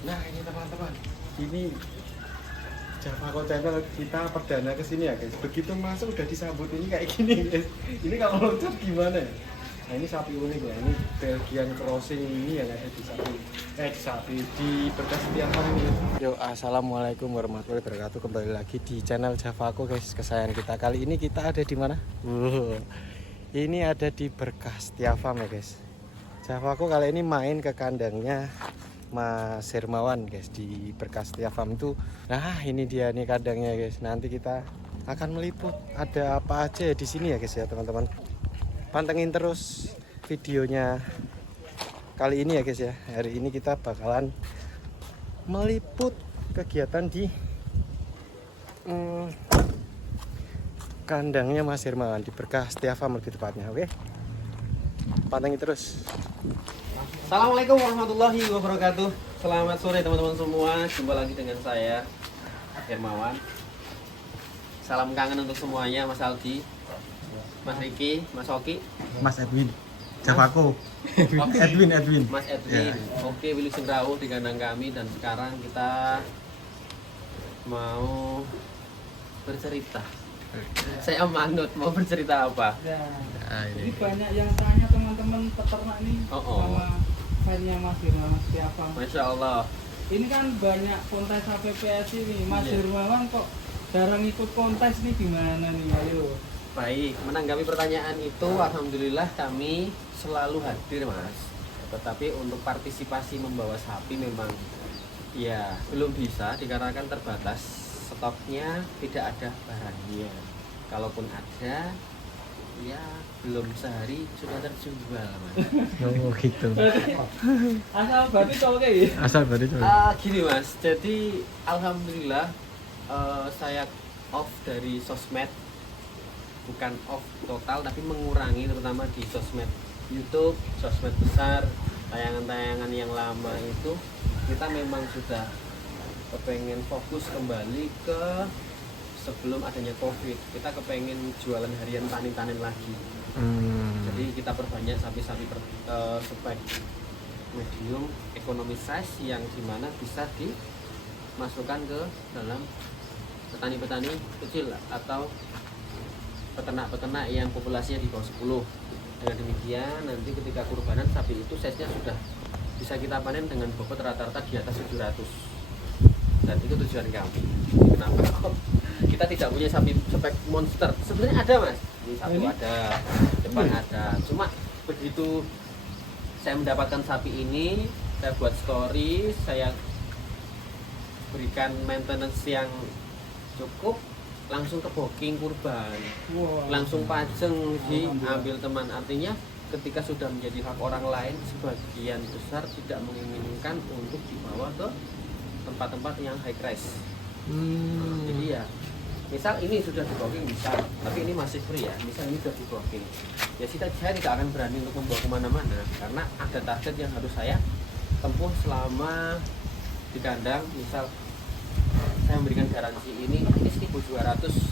Nah ini teman-teman, ini Javaco Channel kita perdana kesini ya guys. Begitu masuk udah disambut ini kayak gini guys. Ini kalau loncat gimana ya? Nah ini sapi unik ya, ini Belgian Crossing ini yang ada di sapi di Berkas Setiawan ini. Yo, assalamualaikum warahmatullahi wabarakatuh. Kembali lagi di channel Javaco guys, kesayangan kita. Kali ini kita ada di mana? Ini ada di Berkas Setiawan ya guys. Javaco kali ini main ke kandangnya Mas Hermawan guys di Berkas Setiawan itu. Nah ini dia nih kandangnya guys. Nanti kita akan meliput ada apa aja di sini ya guys ya teman-teman. Pantengin terus videonya kali ini ya guys ya. Hari ini kita bakalan meliput kegiatan di kandangnya Mas Hermawan di Berkas Setiawan lebih tepatnya. Oke, pantengin terus. Assalamualaikum warahmatullahi wabarakatuh. Selamat sore teman-teman semua. Jumpa lagi dengan saya Hermawan. Salam kangen untuk semuanya, Mas Aldi, Mas Riki, Mas Oki, Mas Edwin Javaco. Edwin Mas Edwin. Oke, Willy Sendrawu di kandang kami. Dan sekarang kita mau bercerita. Saya manut, mau bercerita apa? Ini banyak yang tanya teman-teman peternak nih sama fansnya Mas Hermawan siapa? Masya Allah. Ini kan banyak kontes APPS ini. Mas Iya. Hermawan kok jarang ikut kontes nih, gimana nih? Ayo. Baik, menanggapi pertanyaan itu, alhamdulillah kami selalu hadir Mas. Tetapi untuk partisipasi membawa sapi memang ya belum bisa dikarenakan terbatas stoknya, tidak ada barangnya. Kalaupun ada, ya belum sehari sudah terjual Mas. Oh gitu. Asal berarti oke ya? Asal berarti Gini Mas, jadi alhamdulillah saya off dari sosmed. Bukan off total tapi mengurangi, terutama di sosmed YouTube, sosmed besar, tayangan-tayangan yang lama itu kita memang sudah kepengen fokus kembali ke sebelum adanya COVID. Kita kepengen jualan harian panen-panen lagi. Jadi kita perbanyak sapi-sapi spek medium ekonomi size yang dimana bisa dimasukkan ke dalam petani-petani kecil atau peternak-peternak yang populasinya di bawah 10. Dengan demikian nanti ketika kurbanan sapi itu size-nya sudah bisa kita panen dengan bobot rata-rata di atas 700. Dan itu tujuan kami. Kenapa kok kita tidak punya sapi spek monster? Sebenarnya ada Mas. Ini satu ada, depan ada. Cuma begitu saya mendapatkan sapi ini, saya buat story, saya berikan maintenance yang cukup, langsung ke booking kurban, langsung pajeng diambil teman. Artinya ketika sudah menjadi hak orang lain, sebagian besar tidak menginginkan untuk dibawa ke tempat-tempat yang high price. Jadi ya misal ini sudah di booking bisa, tapi ini masih free ya. Misal ini sudah di booking, ya saya tidak akan berani untuk membawa kemana-mana karena ada target yang harus saya tempuh selama di kandang. Misal saya memberikan garansi ini 1.200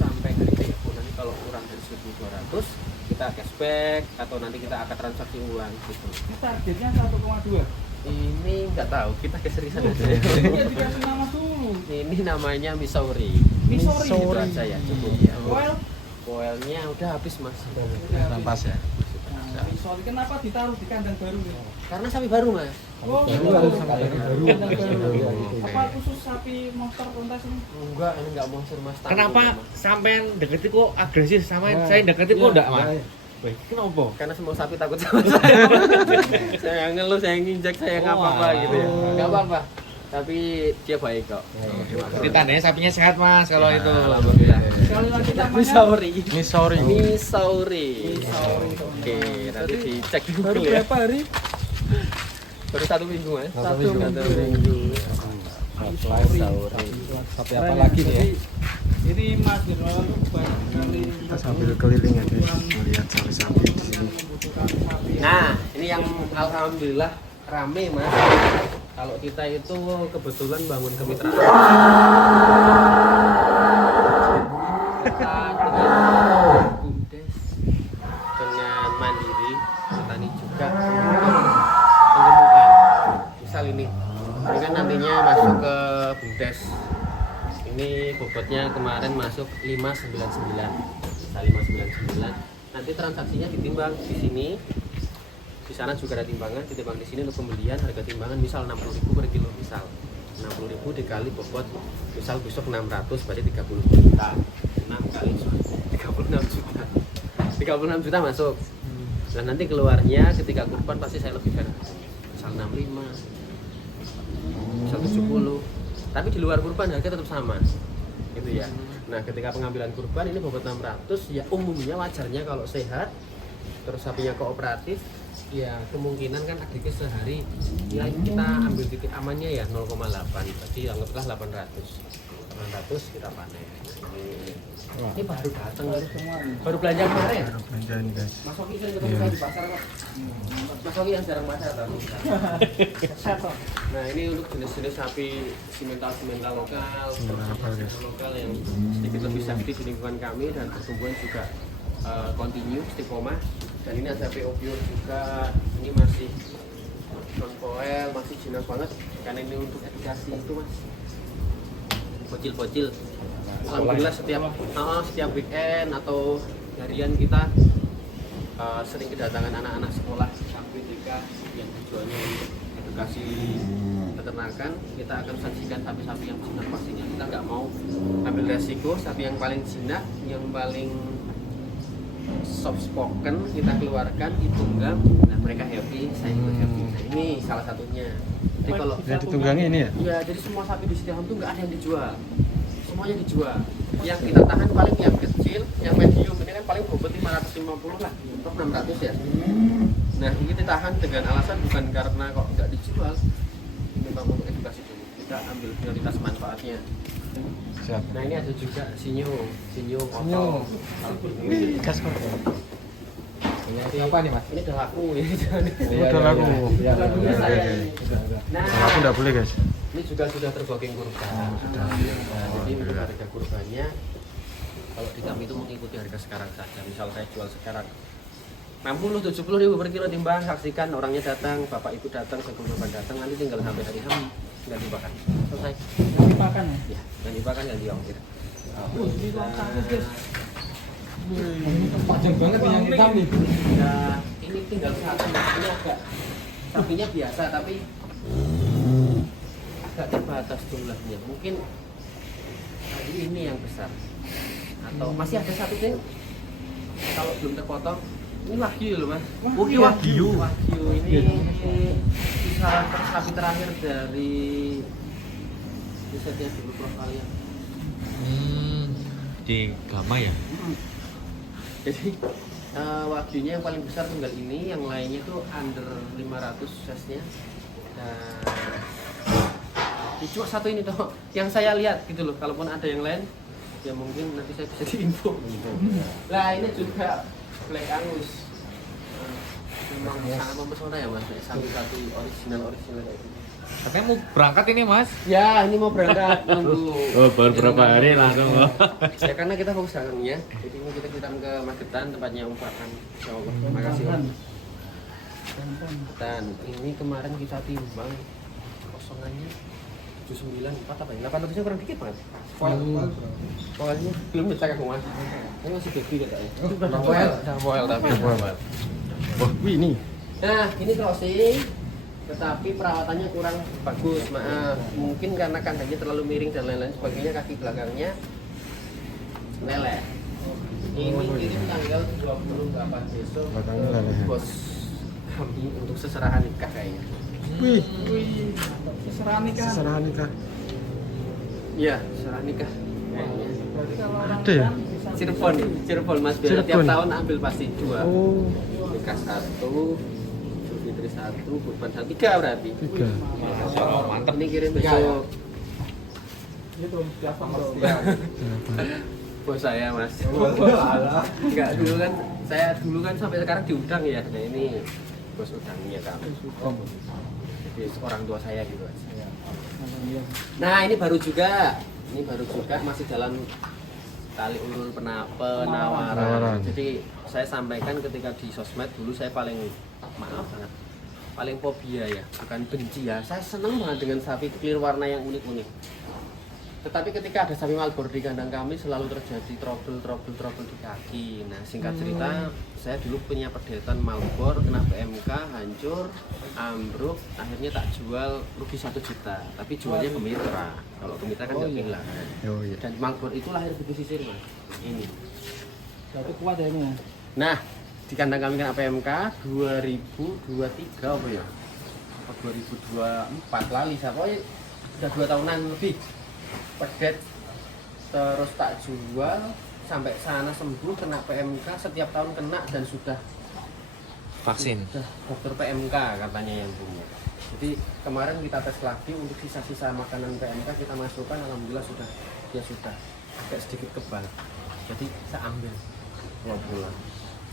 sampai hari ke-10. Nanti kalau kurang dari 1.200 kita cashback atau nanti kita akan transaksi ulang gitu. Ini targetnya 1,2. Ini nggak tahu, kita keseriusan aja. Ya dikasih nama dulu. Ini namanya Missouri. Missouri. Itu aja ya cukup. Well, Koelnya udah habis Mas. rampas ya. Missouri kenapa ditaruh di kandang baru nih? Karena sapi baru Mas. Oh, Baru, kandang baru. baru. Oke. Apa khusus sapi monster kontes ini? Enggak, ini enggak mau Mas. Kenapa sampean deketi kok agresif sama Nah, saya deketi kok enggak, Mas? iya. Wih, kenapa? Karena semua sapi takut sama saya. Saya ngeluh, saya nginjek, saya nggak apa-apa gitu ya. Nggak apa-apa. Tapi dia baik kok. Ditandanya sapinya sehat, Mas, kalau itu. Alhamdulillah. Sekali lagi namanya Missouri. Missouri. Missouri. Oke, nanti dicek di baru Google ya. berapa hari? Baru 1 minggu Mas. Satu minggu. 1 minggu. Missouri. Tapi apa lagi nih ya? Ini Mas Hermawan banyak sekali. Kita sambil keliling ya guys, melihat sapi-sapi di sini. Nah, ini yang alhamdulillah rame Mas. Kalau kita itu kebetulan bangun kemitraan. Kita dengan BUMDes, dengan Mandiri, petani juga penggemukan. Misal ini kan nantinya masuk ke BUMDes. Ini bobotnya kemarin masuk 599. Bisa 599. Nanti transaksinya ditimbang di sini. Di sana juga ada timbangan, ditimbang di sini untuk pembelian harga timbangan misal 60.000 per kilo misal. 60.000 dikali bobot misal besok 600 berarti 30 juta. 6 kali 36 juta. 36 juta masuk. Nah nanti keluarnya ketika kurban pasti saya lebih fair. Misal 65, misal 70. Tapi di luar kurban harga tetap sama. Gitu ya. Nah ketika pengambilan kurban ini bobot 600 ya umumnya wajarnya kalau sehat terus sapinya kooperatif ya kemungkinan kan adiknya sehari ya kita ambil titik amannya ya 0,8 berarti anggaplah 800 kita panen. Ini baru datang baru belanja kemarin. Belanja ini guys. Mas Oki kan ketemu saya di pasar kok. Mas Oki yang jarang pasar tadi. Nah ini untuk jenis-jenis sapi simental lokal, lokal yang sedikit lebih sakti di lingkungan kami dan pertumbuhan juga continue istiqomah. Dan ini ada PO Pure juga, ini masih non foil, masih jinak banget karena ini untuk edukasi itu mas. Bocil-bocil. Alhamdulillah setiap weekend atau harian kita sering kedatangan anak-anak sekolah sampai TK yang tujuannya untuk edukasi peternakan. Kita akan sajikan sapi-sapi yang jinak pastinya. Kita nggak mau ambil resiko sapi yang paling jinak, yang paling soft spoken kita keluarkan ditunggang, nah mereka happy, saya ikut happy. Nah, ini salah satunya. Jadi kalau Yang ditunggangi ini ya? iya, jadi semua sapi di Setiahome tuh nggak ada yang dijual, semuanya dijual. Yang kita tahan paling yang kecil, yang medium ini kan paling bobot 550 lah, untuk 600 ya. Nah ini ditahan dengan alasan bukan karena kok nggak dijual, ini memang untuk edukasi dulu. Kita ambil prioritas manfaatnya. Siap. Nah ini ada juga sinyo kotor. Ini gas kok. Ini Apa nih mas? Ini udah laku ini. Udah laku. Udah lakunya saya ini. Nah, Kalau aku enggak boleh guys. ini juga sudah terbooking kurban. Sudah. Nah, jadi untuk harga kurbannya kalau di kami itu mengikuti harga sekarang saja. Misal saya jual sekarang 60 70.000 per kilo timbang, saksikan orangnya datang, bapak ibu datang, sebelum bapak datang, nanti tinggal sampai hari H tinggal dimakan. Selesai. Dimakan ya? Ya, dan dimakan yang diongkir. Ini ruang tangkus guys. Panjang banget yang hitam nih. Nah, ini tinggal satu, ini agak sapinya biasa tapi agak terbatas jumlahnya. Mungkin hari ini yang besar. Atau masih ada satu deh. Kalau belum terpotong, ini wagyu loh mas. Wagyu ini kisaran sapi terakhir dari risetnya dulu Provalia. Di Gama ya? Jadi wagyunya yang paling besar tinggal ini, yang lainnya tuh under 500 size-nya. Dan cuma satu ini toh yang saya lihat gitu loh. Kalaupun ada yang lain ya mungkin nanti saya bisa diinfo. Lah ini juga Black Angus. Memang sangat mempesona ya mas, satu original kayak gitu. Katanya mau berangkat ini mas? Ya ini mau berangkat nunggu. Oh baru berapa hari langsung loh. Ya karena kita fokus dalamnya, jadi ini kita ke Magetan tempatnya Om Farhan. Insyaallah. Terima kasih Om. Dan ini kemarin kita timbang kosongannya 794 apa ya? 800-nya kurang dikit mas. Foilnya belum dicek aku mas. Ini masih baby katanya. Foil tapi. Wah, ini. Nah ini crossing, tetapi perawatannya kurang bagus, maaf. Mungkin karena kandangnya terlalu miring dan lain-lain sebagainya, kaki belakangnya leleh. Ini kirim tanggal 28 besok. Belakangnya leleh. Bos kami untuk seserahan nikah kayaknya. Wih, Seserahan nikah. seserahan nikah. Iya, seserahan nikah kayaknya. Berarti kalau orang Ada ya? Islam bisa Cirebon mas, biasa tiap Cirebon. tahun ambil pasti 2. Oh, Nikah 1, Idul Fitri 1, kurban 1, 3 berarti. 3. Oh, mantap. Ini kirim besok. itu tiap tahun. Bos saya mas. Enggak dulu kan sampai sekarang diundang ya. Nah ini bos udangnya kami. Jadi orang tua saya gitu mas. Nah ini baru juga masih dalam tali ulur penawaran. Penawaran. Jadi saya sampaikan ketika di sosmed dulu saya paling maaf banget paling fobia ya, bukan benci ya. Saya senang banget dengan sapi clear warna yang unik-unik. Tetapi ketika ada sapi Malboro di kandang kami selalu terjadi trouble di kaki. Nah, singkat cerita, saya dulu punya pedetan Malboro kena PMK, hancur, ambruk, akhirnya tak jual, rugi 1 juta. Tapi jualnya ke mitra. Kalau ke mitra kan nggak hilang. Oh iya. Dan Malboro itu lahir di pesisir, Mas. Ini. Tapi kuat ya ini ya. Nah, di kandang kami kena PMK 2023 apa ya? Apa 2024 lali saya pokoknya udah 2 tahunan lebih. Pedet terus tak jual sampai sana sembuh, kena PMK, setiap tahun kena dan sudah Vaksin. dokter PMK katanya yang punya. Jadi kemarin kita tes lagi untuk sisa-sisa makanan PMK kita masukkan, alhamdulillah dia sudah agak sedikit kebal. Jadi saya ambil pulang.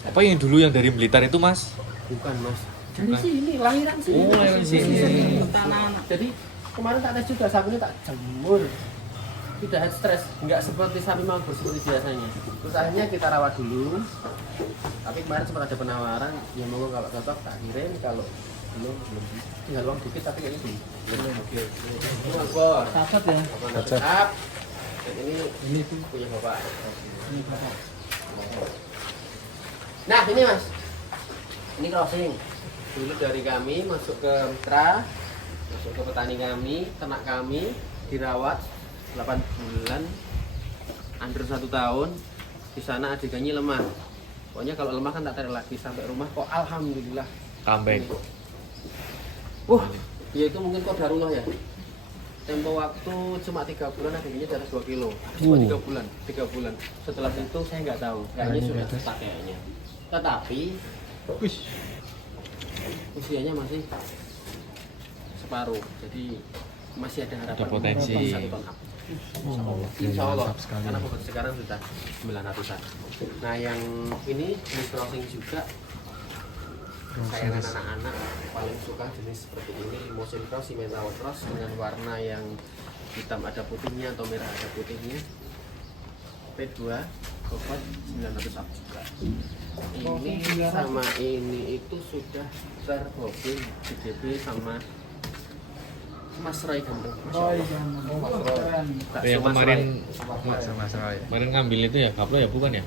Apa yang dulu yang dari Blitar itu, Mas? Bukan, Mas. Dari Bukan. sini, lahiran sini. Oh, lahiran sini. Tanah. Jadi kemarin tak tes juga, sapinya tak jemur. Tidak head stress, nggak seperti sapi Malboro seperti biasanya. Terus akhirnya kita rawat dulu. Tapi kemarin sempat ada penawaran, ya mau kalau cocok tak kirim, kalau belum. Tinggal uang dikit tapi kayaknya belum. Oke. Ini Malboro. Cacat ya. Cacat. Dan ini punya bapak. Ini Bapak. Nah ini Mas, ini crossing. Dulu dari kami masuk ke mitra, masuk ke petani kami, ternak kami, dirawat 8 bulan, hampir 1 tahun. Di sana adegannya lemah. Pokoknya kalau lemah kan tak tarik lagi, sampai rumah kok alhamdulillah. Comeback. Ya itu mungkin qadarullah ya. Tempo waktu cuma 3 bulan adegannya di atas 2 kilo. Cuma 3 bulan. Setelah itu saya nggak tahu. Kayaknya sudah stuck kayaknya. Tetapi usianya masih separuh. Jadi masih ada harapan. Ada potensi. 1 ton up. Insya Allah, karena bobot sekarang sudah 900-an. Nah yang ini jenis crossing juga, sayangan anak-anak paling suka jenis seperti ini, limousine cross, simmental cross dengan warna yang hitam ada putihnya atau merah ada putihnya. P2 bobot 900 up juga. Ini sama ini itu sudah terhubung GDB sama Mas Roy Ganteng. Oh iya. Keren. Yang kemarin Mas Roy. kemarin ngambil itu ya, kaplo ya bukan ya?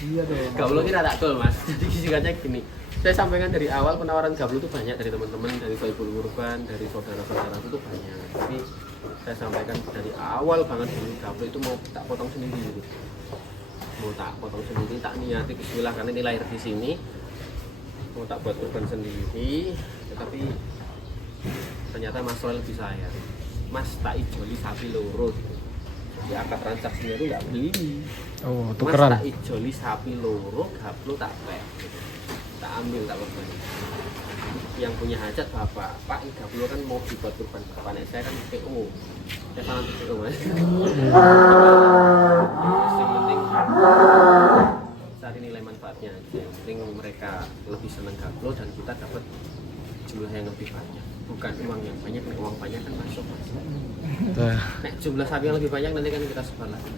Iya dong. Gablo kira tak gol Mas. Jadi singkatnya gini. Saya sampaikan dari awal penawaran Gablo itu banyak dari teman-teman, dari Soebul Kurban, dari saudara-saudara itu banyak. Tapi saya sampaikan dari awal banget dulu Gablo itu mau tak potong sendiri gitu. Mau tak potong sendiri, tak niati bismillah karena ini lahir di sini. Mau tak buat kurban sendiri, tetapi ternyata Mas Roy lebih sayang. Mas tak ijoli sapi loro gitu. Jadi akad transaksinya itu nggak beli. Oh, Mas tukeran. tak ijoli sapi loro, Gablo tak pek gitu. Tak ambil, tak korban. Yang punya hajat bapak, Pak Gablo kan mau dibuat kurban. Bapak nek saya kan PO. Saya sangat PO Mas. Yang penting cari nilai manfaatnya aja. Yang penting mereka lebih senang Gablo dan kita dapat jumlah yang lebih banyak. Bukan uang yang banyak, nek uang banyak kan masuk Mas. Nek jumlah sapi yang lebih banyak nanti kan kita sebar lagi.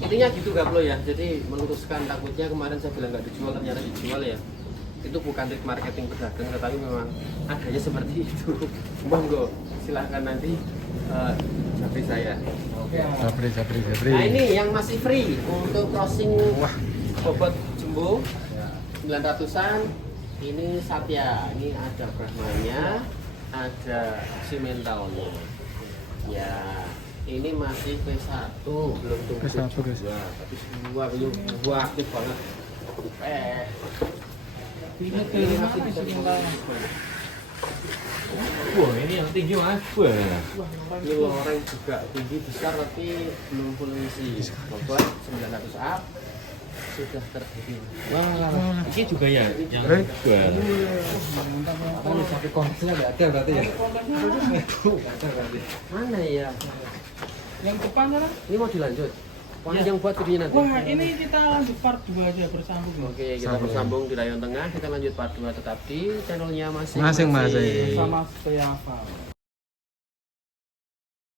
Intinya gitu Gablo ya. Jadi meluruskan, takutnya kemarin saya bilang nggak dijual ternyata dijual ya. Itu bukan trik marketing pedagang, tetapi memang adanya seperti itu. Monggo silahkan nanti sabri saya. Oke. Sabri. Nah ini yang masih free untuk crossing bobot jumbo 900-an. Ini Satya, ini ada Brahmanya, ada simentalnya. Ya, ini masih P1, belum tumbuh P1, guys. tapi semua belum aktif banget. Ini dari mana sih Simental? Wah, ini yang tinggi, Mas. Wah. Ini loreng juga tinggi besar tapi belum full isi. Bobot 900 up sudah terdiri. Wah, ini juga ya yang Eh? jual. Mantap ya. Kalau sapi konsennya nggak ada berarti ya? Kontennya apa? Nggak ada berarti. Mana ya? Yang depan sana? Ini mau dilanjut. Wah, Ya. yang buat videonya nanti. Wah, ini kita lanjut part 2 aja bersambung. Oke, kita bersambung di Rayon Tengah. Kita lanjut part 2 tetap di channelnya masing-masing. Masing-masing. Sama Setia Aval.